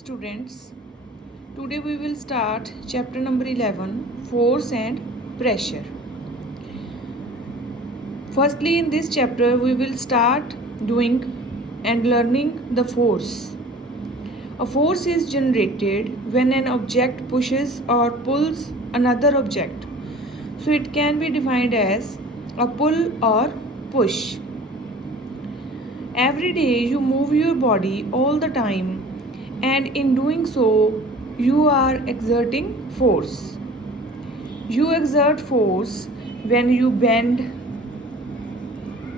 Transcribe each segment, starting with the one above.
Students, today we will start chapter number 11, force and pressure. Firstly, in this chapter we will start doing and learning the force. A force is generated when an object pushes or pulls another object. So it can be defined as a pull or push. Every day you move your body all the time, and in doing so you are exerting force. You exert force when you bend,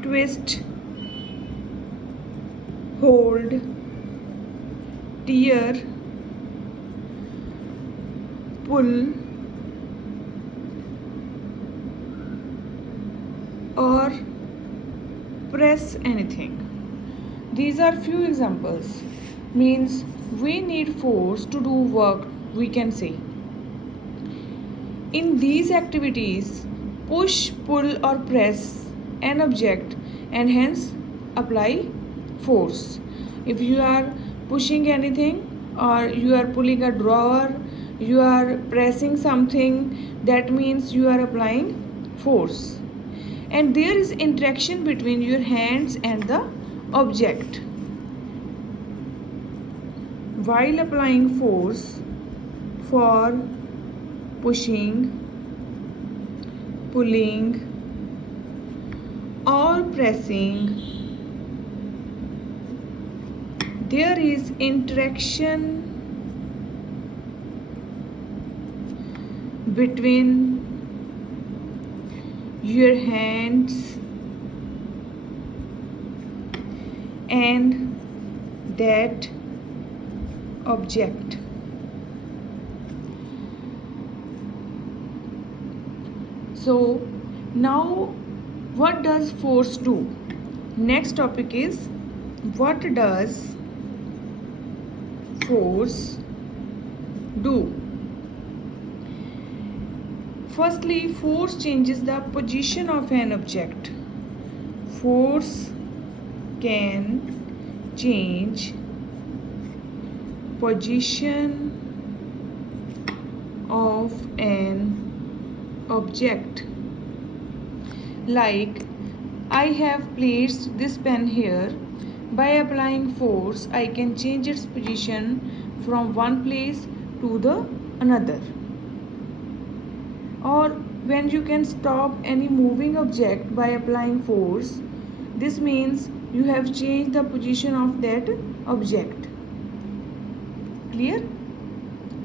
twist, hold, tear, pull, or press anything. These are few examples. Means we need force to do work, we can say. In these activities, push, pull or press an object and hence apply force. If you are pushing anything or you are pulling a drawer, you are pressing something, that means you are applying force. And there is interaction between your hands and the object. While applying force for pushing, pulling or pressing, there is interaction between your hands and that object. So now what does force do? Next topic is what does force do? Firstly, force changes the position of an object. Force can change position of an object. Like, I have placed this pen here. By applying force, I can change its position from one place to the another. Or when you can stop any moving object by applying force, this means you have changed the position of that object. Clear?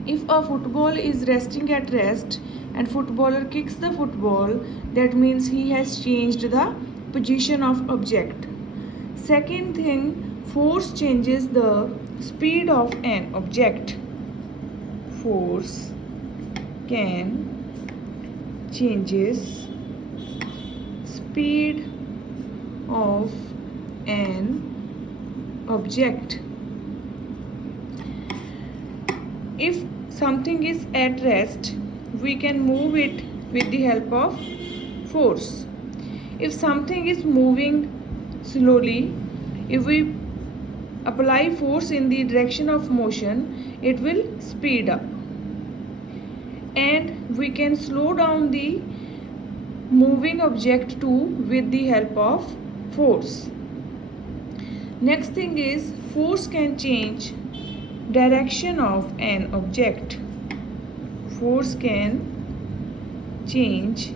If a football is resting at rest and footballer kicks the football, that means he has changed the position of object. Second thing, force changes the speed of an object. Force can changes speed of an object. If something is at rest, we can move it with the help of force. If something is moving slowly, if we apply force in the direction of motion, it will speed up. And we can slow down the moving object too with the help of force. Next thing is force can change direction of an object. Force can change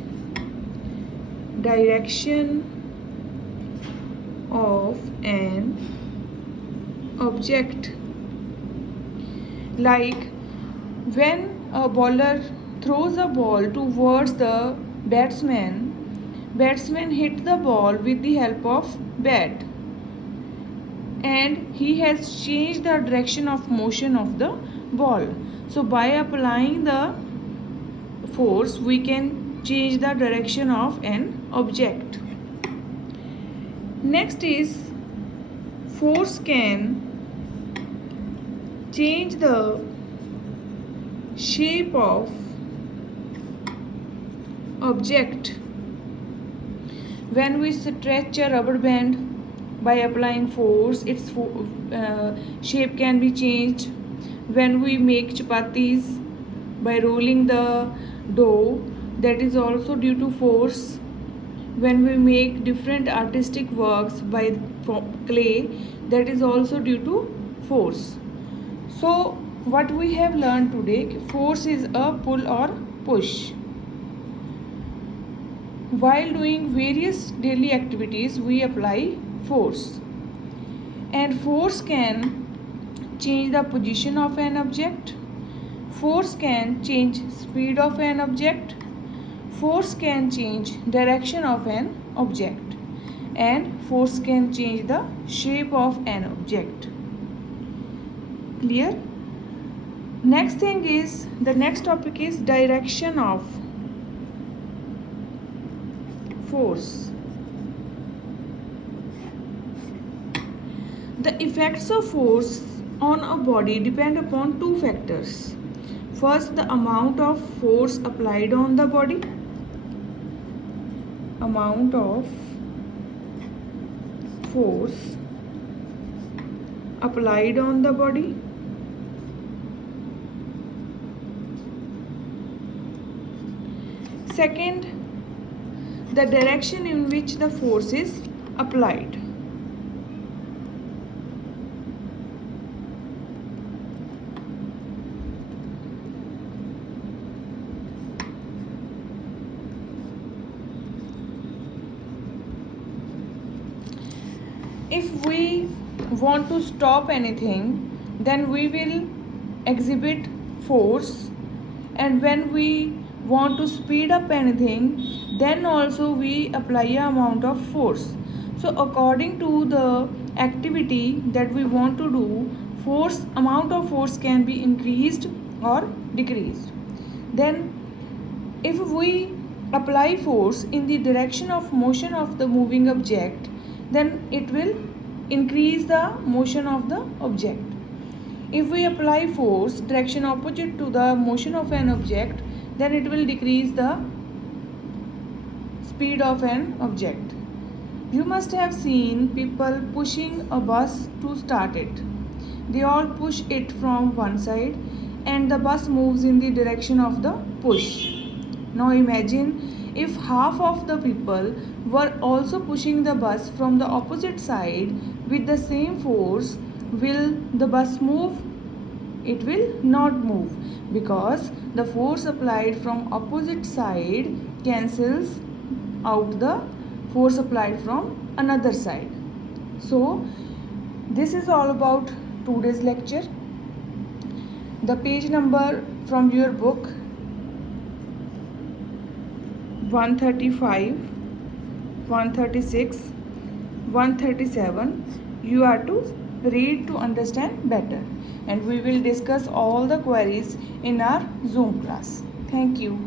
direction of an object. Like when a bowler throws a ball towards the batsman hit the ball with the help of bat, and he has changed the direction of motion of the ball. So by applying the force, we can change the direction of an object. Next is force can change the shape of object. When we stretch a rubber band by applying force, its shape can be changed. when we make chapatis by rolling the dough, that is also due to force. When we make different artistic works by clay, that is also due to force. So what we have learned today, force is a pull or push. While doing various daily activities, we apply force, and force can change the position of an object. Force can change speed of an object. Force can change direction of an object, and force can change the shape of an object. Clear? Next thing is, the next topic is direction of force. The effects of force on a body depend upon two factors. First, the amount of force applied on the body. Amount of force applied on the body. Second, the direction in which the force is applied. If we want to stop anything, then we will exhibit force, and when we want to speed up anything, then also we apply a amount of force. So according to the activity that we want to do, amount of force can be increased or decreased. Then if we apply force in the direction of motion of the moving object, then it will increase the motion of the object. If we apply force direction opposite to the motion of an object, then it will decrease the speed of an object. You must have seen people pushing a bus to start it. They all push it from one side, and the bus moves in the direction of the push. Now imagine if half of the people were also pushing the bus from the opposite side with the same force. Will the bus move? It will not move, because the force applied from opposite side cancels out the force applied from another side. So this is all about today's lecture. The page number from your book 135, 136, 137, you are to read to understand better, and we will discuss all the queries in our Zoom class. Thank you.